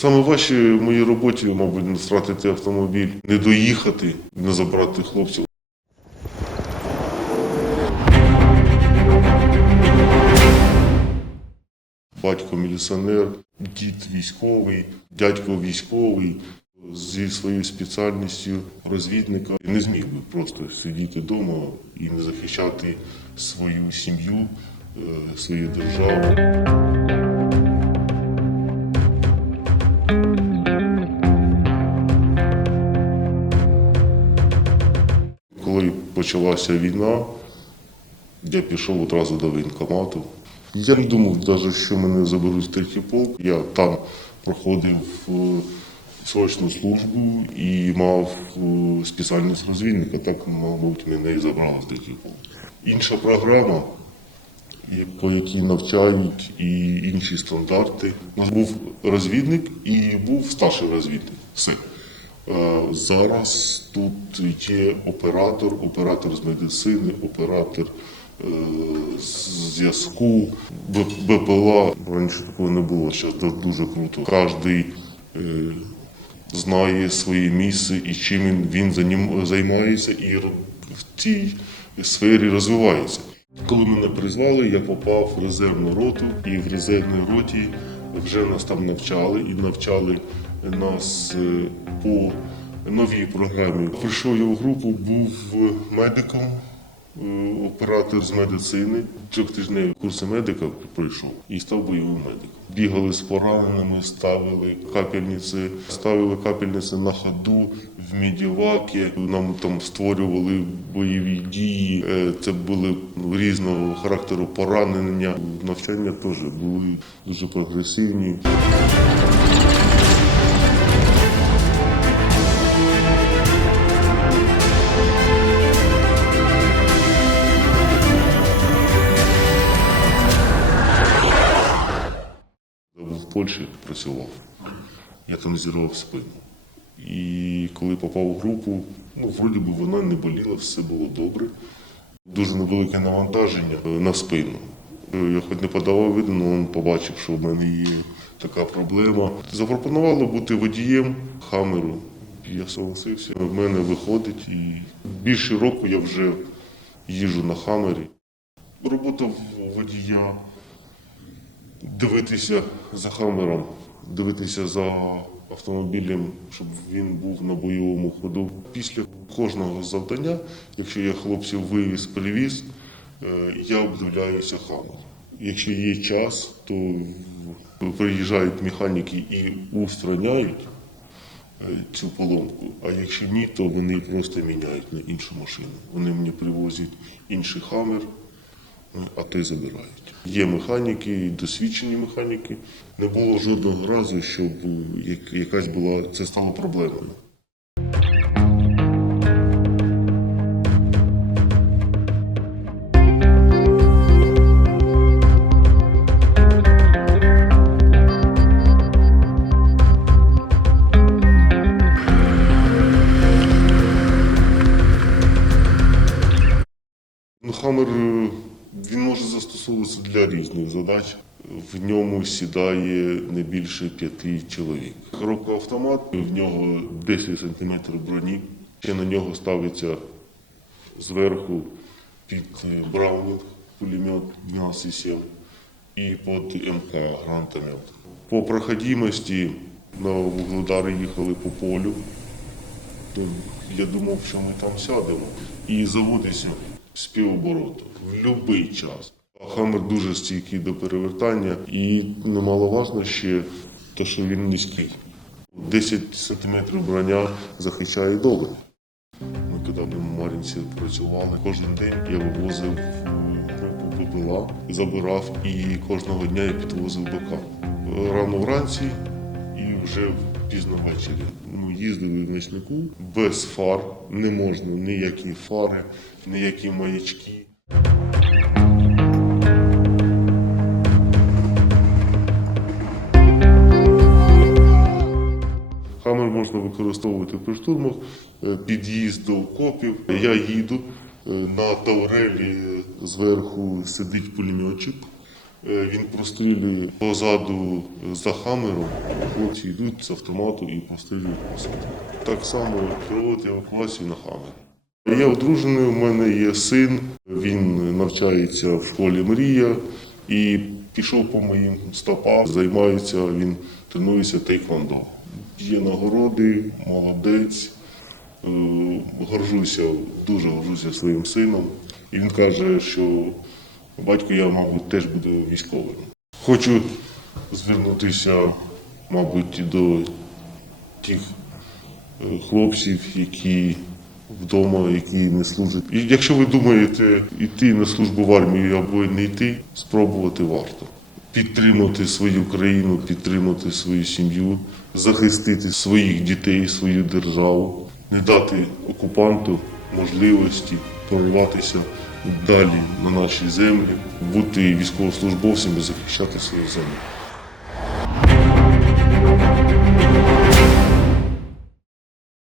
Саме важче в моїй роботі, мабуть, не втратити автомобіль, не доїхати, не забрати хлопців. Батько міліціонер, дід військовий, дядько військовий зі своєю спеціальністю розвідника не зміг би просто сидіти вдома і не захищати свою сім'ю, е, свою державу. Почалася війна, я пішов одразу до воєнкомату. Я не думав навіть, що мене заберуть в третій полк. Я там проходив е, срочну службу і мав е, спеціальність розвідника. Так, мабуть, мене і забрали в третій полк. Інша програма, по якій навчають і інші стандарти. У нас був розвідник і був старший розвідник. Все. Е, Зараз тут є оператор, оператор з медицини, оператор е, зв'язку, БПЛА. Раніше такого не було, зараз дуже круто. Е, знає своє місце і чим він, займається, і в цій сфері розвивається. Коли мене призвали, я попав в резервну роту, і в резервній роті вже нас там навчали і навчали нас е, по новій програмі. Прийшов я в групу, був медиком, е, оператор з медицини. Трьохтижневі курси медика пройшов і став бойовим медиком. Бігали з пораненими, ставили капельниці, ставили капельниці на ходу в медіваки. Нам там створювали бойові дії. Е, Це були різного характеру поранення. Навчання теж були дуже прогресивні. Польщі, працював. Я там зірвав спину. І коли попав у групу, ну, вроді би вона не боліла, все було добре. Дуже невелике навантаження е, на спину. Е, Я хоч не подавав виду, але він побачив, що в мене є така проблема. Запропонували бути водієм хамеру. Я согласився. В мене виходить і більше року я вже їжджу на хамері. Робота водія дивитися за хамером, дивитися за автомобілем, щоб він був на бойовому ходу. Після кожного завдання, якщо я хлопців вивіз, привіз, е, я обдивляюся хамером. Якщо є час, то приїжджають механіки і устраняють е, цю поломку. А якщо ні, то вони просто міняють на іншу машину. Вони мені привозять інший хамер, а той забирають. Є механіки, досвідчені механіки. Не було жодного разу, щоб е, як- якась була це стало проблемою. Ну, е, він може застосовуватися для різних задач. В ньому сідає не більше п'яти чоловік. Коробка-автомат, в нього 10 см броні. Ще на нього ставиться зверху під е, Браунінг пулемет 12,7 і під МК гранатомет. По проходимості на вугледари їхали по полю. Я думав, що ми там сядемо і заводиться з в будь-який час. Хаммер дуже стійкий до перевертання і немаловажно ще те, що він низький. 10 см броня захищає добре. Ми коли в Мар'їнці працювали, кожен день я вивозив групу БПЛА, забирав і кожного дня я підвозив БК. Рано вранці і вже пізно ввечері. Ми їздили в ночнику без фар, не можна ніякі фари, ніякі маячки. Хамер можна використовувати при штурмах, е, під'їзд до окопів. Я їду е, на Таурелі зверху сидить пулеметчик. Е, Він прострілює позаду е, за хамером. Хлопці йдуть з автомату і прострілюють позаду. Так само проводить евакуацію на хамері. Я одружений, у мене є син, він навчається в школі Мрія і пішов по моїм стопам. Займається він, тренується тейквондо. Є нагороди, молодець. Е, Горжуся, дуже горжуся своїм сином. І він каже, що батько я, мабуть, теж буду військовим. Хочу звернутися, мабуть, до тих е, хлопців, які вдома, які не служать. І якщо ви думаєте йти на службу в армію або не йти, спробувати варто. Підтримати свою країну, підтримати свою сім'ю, захистити своїх дітей, свою державу, не дати окупанту можливості прорватися далі на наші землі, бути військовослужбовцями, захищати свою землю.